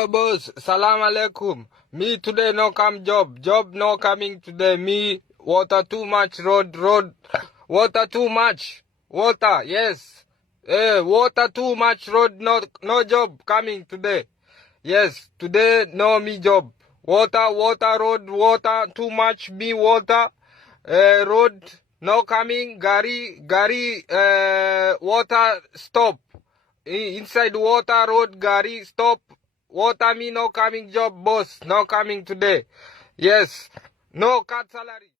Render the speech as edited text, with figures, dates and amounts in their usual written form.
Yo boss, salam alaikum. Me today no come job. Job no coming today. Me water too much road. Water too much. Water, yes. Water too much road, no job coming today. Yes, today no me job. Water road, water too much me water. Road no coming. Gari water stop. Inside water road gari stop. Water me no coming job boss. No coming today. Yes. No cut salary.